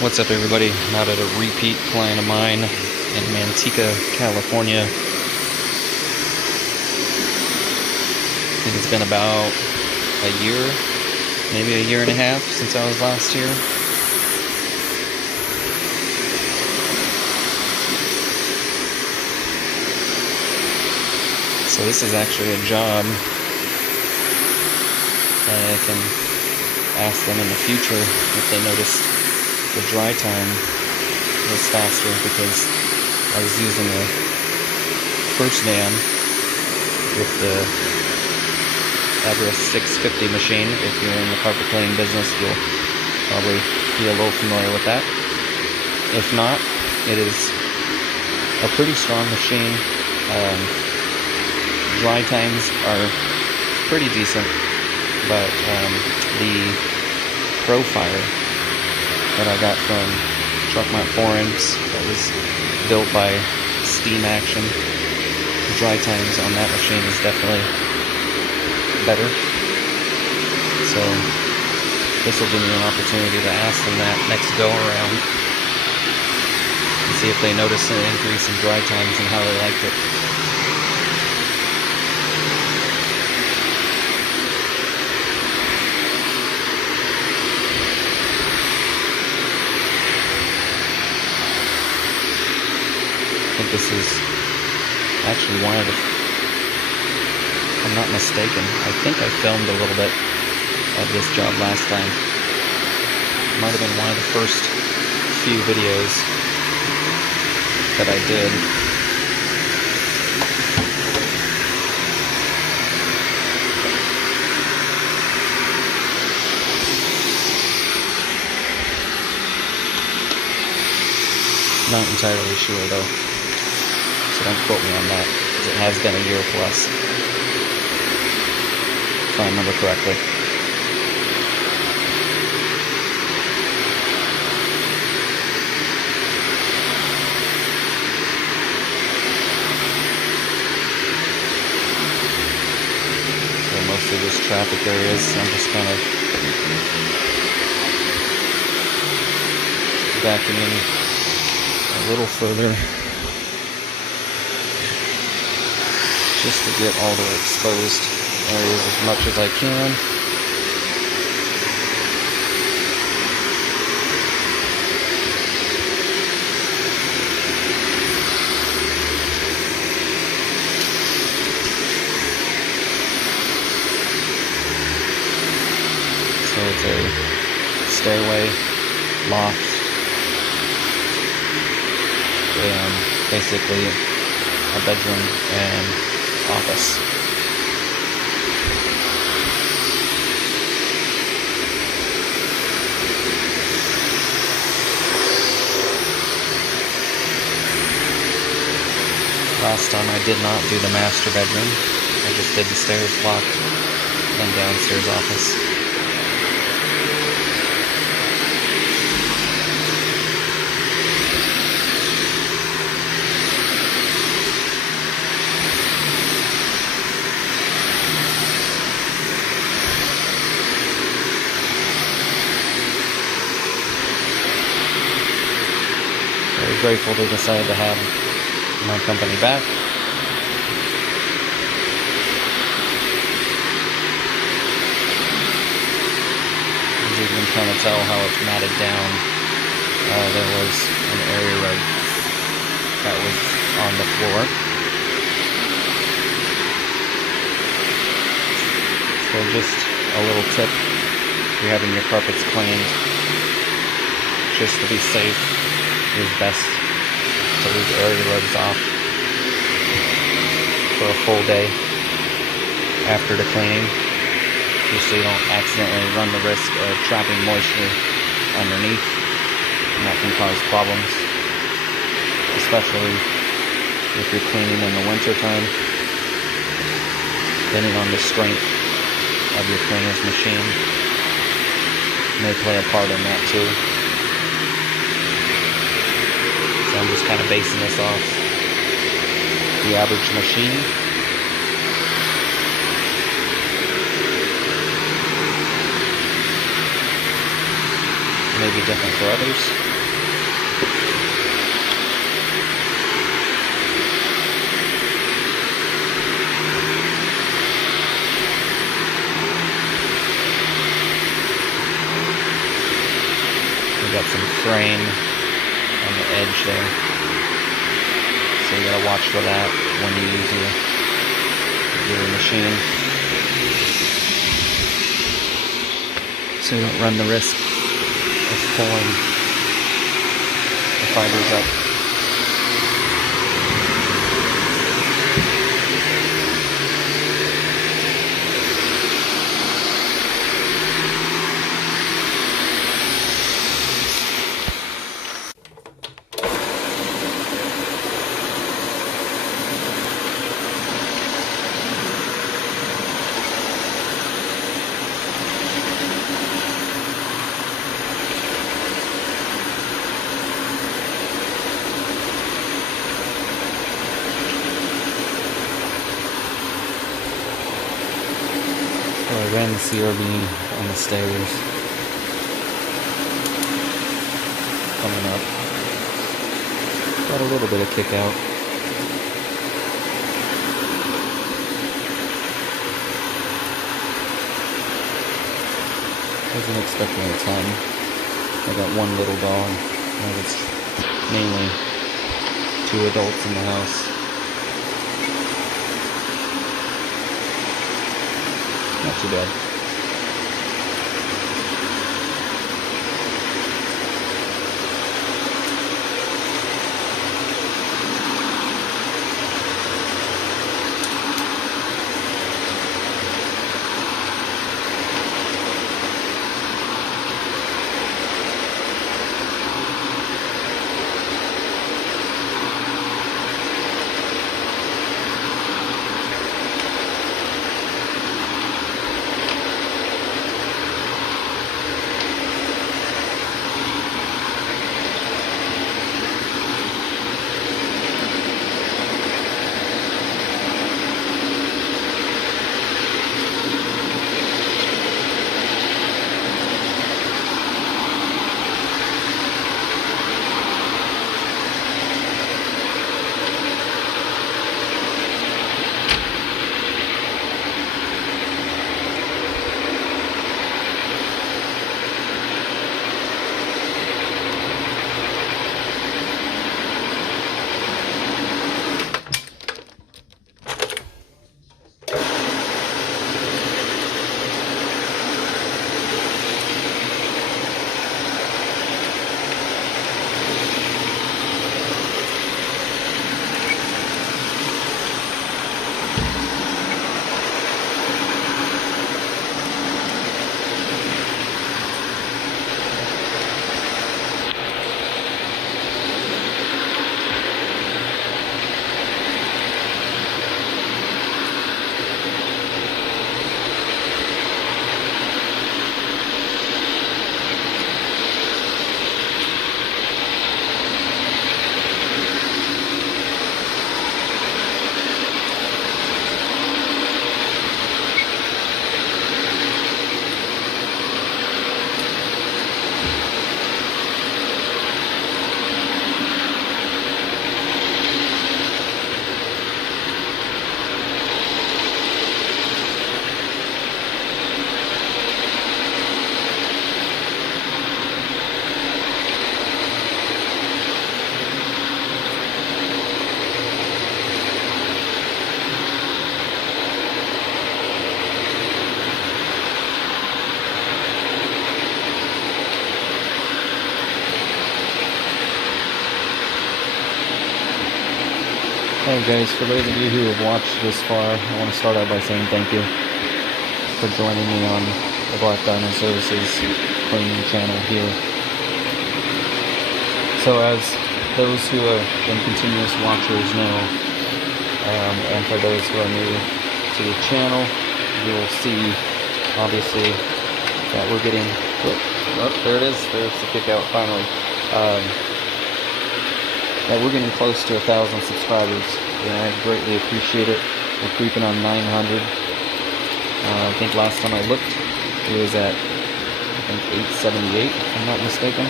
What's up, everybody? I'm out at a repeat client of mine in Manteca, California. I think it's been about a year, maybe a year and a half since I was last here. So this is actually a job that I can ask them in the future if they noticed the dry time was faster, because I was using the first van with the Everest 650 machine. If you're in the carpet cleaning business, you'll probably be a little familiar with that. If not, it is a pretty strong machine. Dry times are pretty decent, but the Profire that I got from Truckmart Forums that was built by Steam Action, the dry times on that machine is definitely better. So this will give me an opportunity to ask them that next go around and see if they notice an increase in dry times and how they liked it. I think this is actually one of the, if I'm not mistaken, I think I filmed a little bit of this job last time. It might have been one of the first few videos that I did. Not entirely sure though. So don't quote me on that, because it has been a year plus, if I remember correctly. So mostly just traffic areas. I'm just kind of backing in a little further, just to get all the exposed areas as much as I can. So it's a stairway, loft, and basically a bedroom and office. Last time I did not do the master bedroom. I just did the stairs, loft, and downstairs office. Very grateful to decide to have my company back. As you can kind of tell how it's matted down, there was an area rug that was on the floor. So just a little tip, if you're having your carpets cleaned, just to be safe, it is best to leave area rugs off for a full day after the cleaning, just so you don't accidentally run the risk of trapping moisture underneath, and that can cause problems, especially if you're cleaning in the winter time. Depending on the strength of your cleaner's machine may play a part in that too. So I'm just kind of basing this off the average machine. may be different for others. We got some fraying on the edge there, so you gotta watch for that when you use your machine, so you don't run the risk of pulling the fibers up. I ran the CRB on the stairs. Coming up. Got a little bit of kick out. Wasn't expecting a ton. I got one little dog. And it's mainly 2 adults in the house. Not too bad. Hey guys, for those of you who have watched this far, I want to start out by saying thank you for joining me on the Black Diamond Services cleaning channel here. So as those who have been continuous watchers know, and for those who are new to the channel, you will see obviously that we're getting, oh, there it is, there's the kick out finally. That we're getting close to 1,000 subscribers, and I greatly appreciate it. We're creeping on 900. I think last time I looked, it was at think 878, if I'm not mistaken.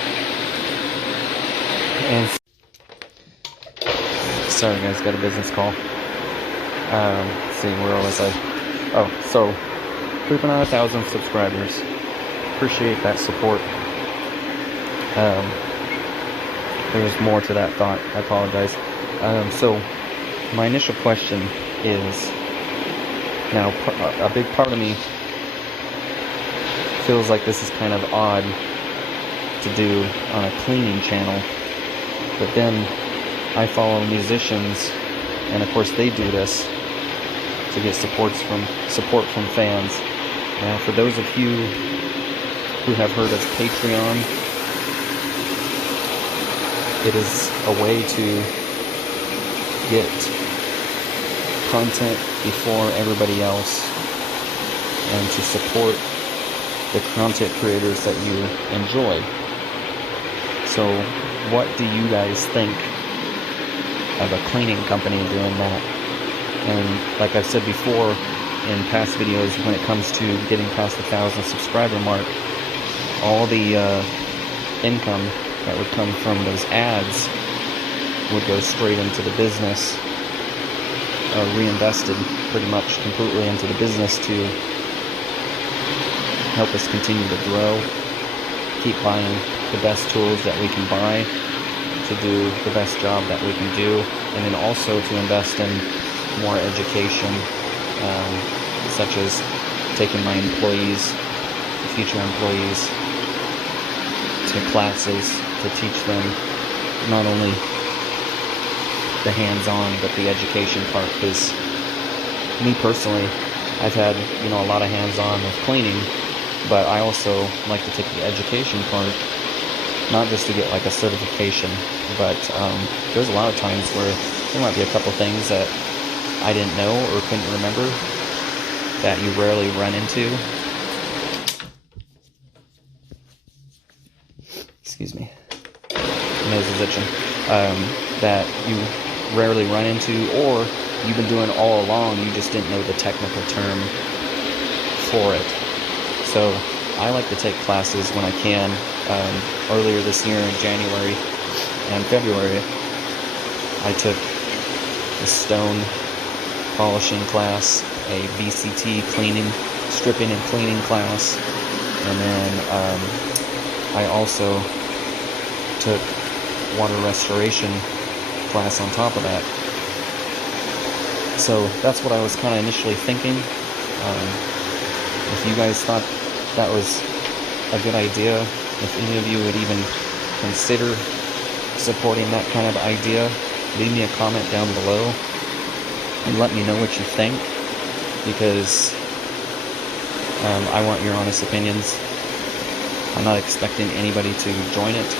And sorry guys, got a business call. Let's see, where was I? Oh, so creeping on 1,000 subscribers. Appreciate that support. There's more to that thought. I apologize. So my initial question is, now a big part of me feels like this is kind of odd to do on a cleaning channel, but then I follow musicians, and of course they do this to get support from fans. Now, for those of you who have heard of Patreon, it is a way to get content before everybody else and to support the content creators that you enjoy. So what do you guys think of a cleaning company doing that? And like I've said before in past videos, when it comes to getting past the 1,000 subscriber mark, all the income that would come from those ads would go straight into the business, reinvested pretty much completely into the business to help us continue to grow, keep buying the best tools that we can buy to do the best job that we can do, and then also to invest in more education, such as taking my employees, future employees, to classes to teach them not only the hands-on but the education part. Because me personally, I've had a lot of hands-on with cleaning, but I also like to take the education part, not just to get like a certification, but there's a lot of times where there might be a couple things that I didn't know or couldn't remember that you rarely run into. Excuse me, my nose is itching. That you rarely run into, or you've been doing all along, you just didn't know the technical term for it. So I like to take classes when I can. Earlier this year in January and February, I took a stone polishing class, a VCT cleaning, stripping and cleaning class, and then I also took water restoration class on top of that. So that's what I was kind of initially thinking. If you guys thought that was a good idea, if any of you would even consider supporting that kind of idea, leave me a comment down below and let me know what you think, because I want your honest opinions. I'm not expecting anybody to join it,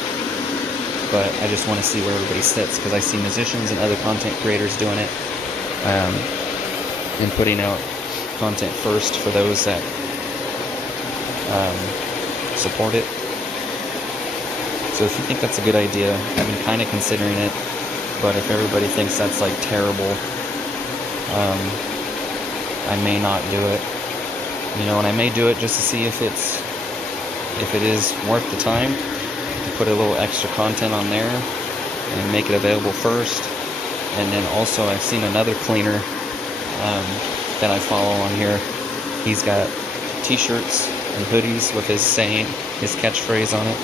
but I just want to see where everybody sits, because I see musicians and other content creators doing it, and putting out content first for those that support it. So if you think that's a good idea, I've been kind of considering it, but if everybody thinks that's like terrible, I may not do it. And I may do it just to see if it is worth the time to put a little extra content on there and make it available first. And then also I've seen another cleaner that I follow on here. He's got t-shirts and hoodies with his saying, his catchphrase on it,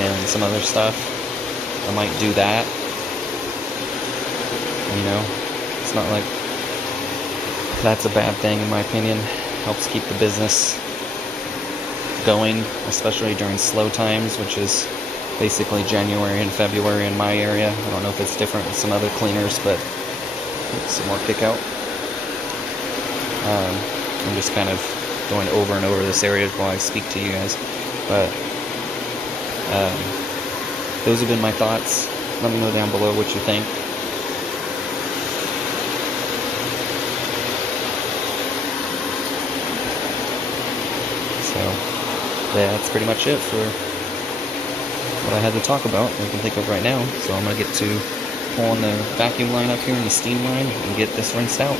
and some other stuff. I might do that. It's not like that's a bad thing in my opinion. Helps keep the business going, especially during slow times, which is basically January and February in my area. I don't know if it's different with some other cleaners, but some more kick out. I'm just kind of going over and over this area while I speak to you guys, but those have been my thoughts. Let me know down below what you think. So yeah, that's pretty much it for what I had to talk about, I can think of right now. So I'm going to get to pulling the vacuum line up here and the steam line and get this rinsed out.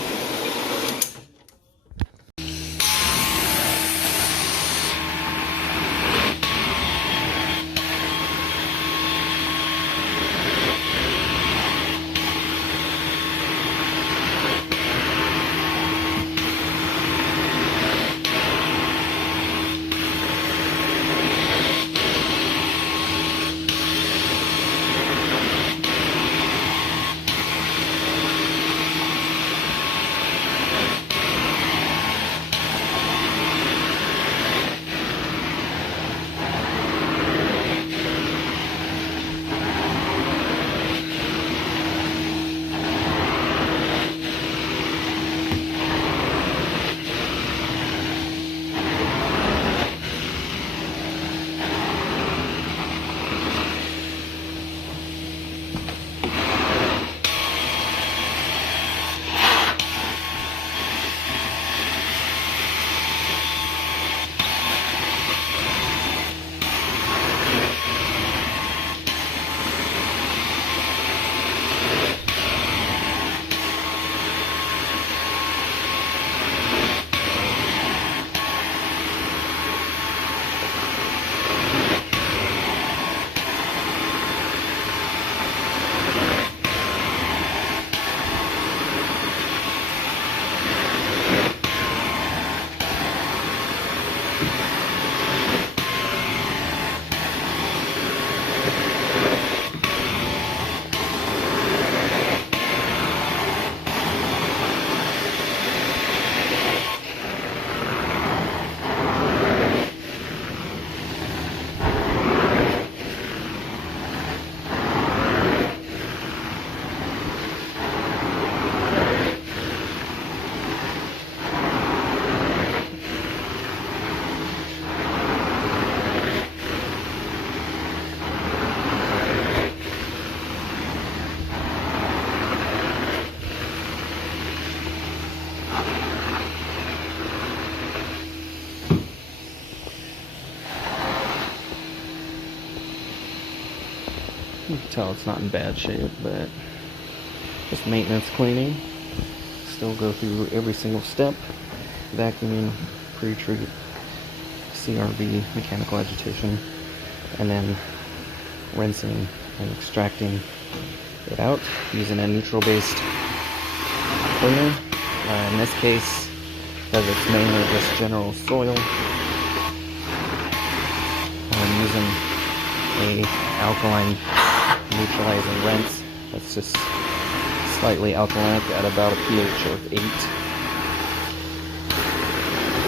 You can tell it's not in bad shape, but just maintenance cleaning. Still go through every single step. Vacuuming, pre-treat, CRV, mechanical agitation, and then rinsing and extracting it out using a neutral-based cleaner. In this case, because it's mainly just general soil, I'm using a alkaline neutralizing rinse that's just slightly alkalinic at about a pH of 8,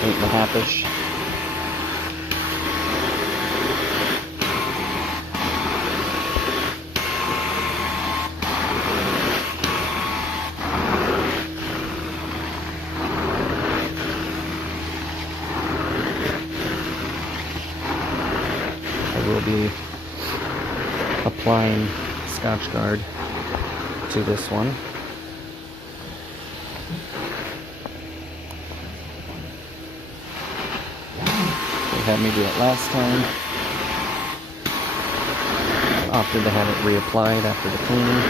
8.5-ish. I will be applying Scotchgard to this one. They had me do it last time. Opted to have it reapplied after the cleaning.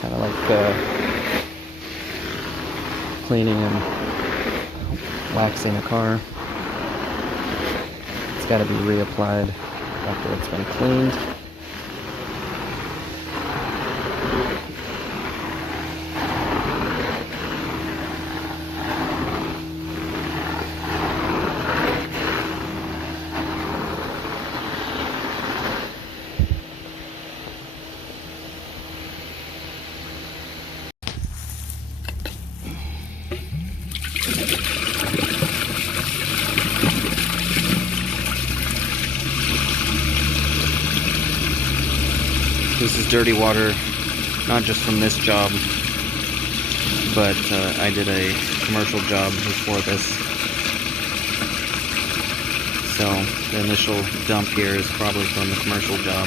Kind of like cleaning and waxing a car. It's got to be reapplied after it's been cleaned. This is dirty water, not just from this job, but I did a commercial job before this. So the initial dump here is probably from the commercial job.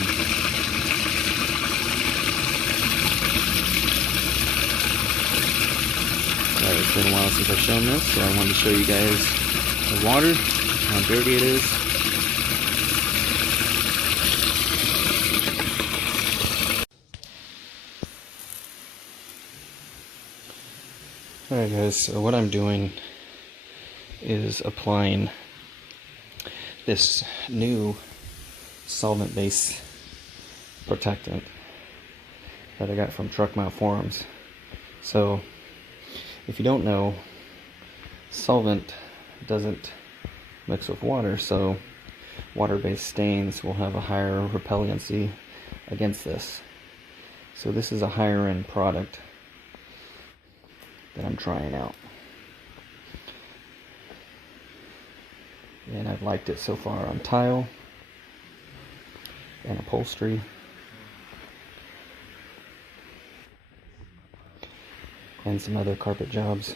It's been a while since I've shown this, so I wanted to show you guys the water, how dirty it is. Alright guys, so what I'm doing is applying this new solvent-based protectant that I got from Truck Mount Forums. So, if you don't know, solvent doesn't mix with water, so water-based stains will have a higher repellency against this. So this is a higher end product that I'm trying out, and I've liked it so far on tile and upholstery, and some other carpet jobs.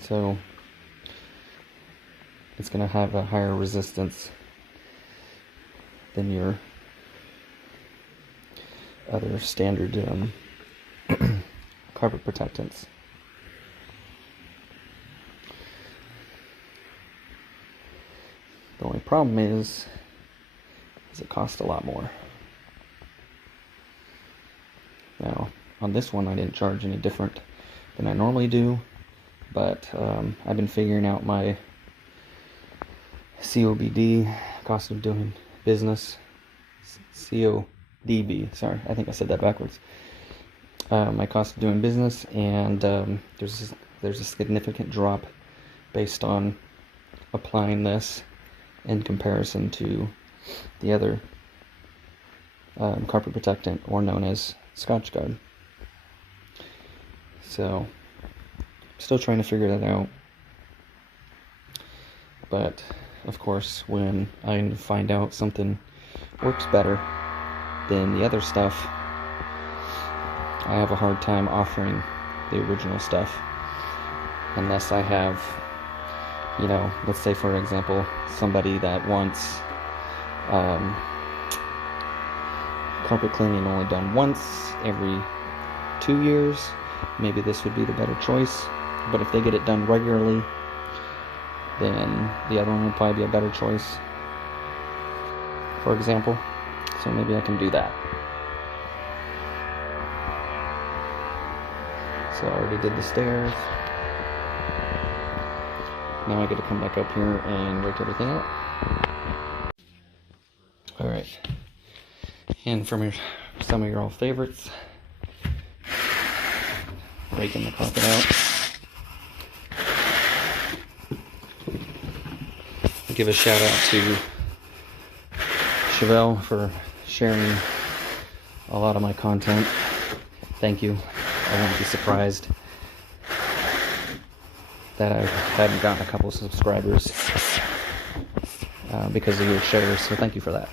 So it's going to have a higher resistance than your other standard carpet protectants. The only problem is it costs a lot more. Now, on this one I didn't charge any different than I normally do, but I've been figuring out my COBD, cost of doing business, CODB, sorry, I think I said that backwards. My cost of doing business, and there's a significant drop based on applying this in comparison to the other carpet protectant, or known as Scotchgard. So, still trying to figure that out. But, of course, when I find out something works better than the other stuff, I have a hard time offering the original stuff unless I have, you know, let's say for example, somebody that wants carpet cleaning only done once every 2 years. Maybe this would be the better choice. But if they get it done regularly, then the other one would probably be a better choice, for example. So maybe I can do that. So I already did the stairs. Now I get to come back up here and rake everything out. Alright. And from some of your old favorites, raking the carpet out. Give a shout out to Chevelle for sharing a lot of my content. Thank you. I won't be surprised that I hadn't gotten a couple of subscribers because of your shares, so thank you for that.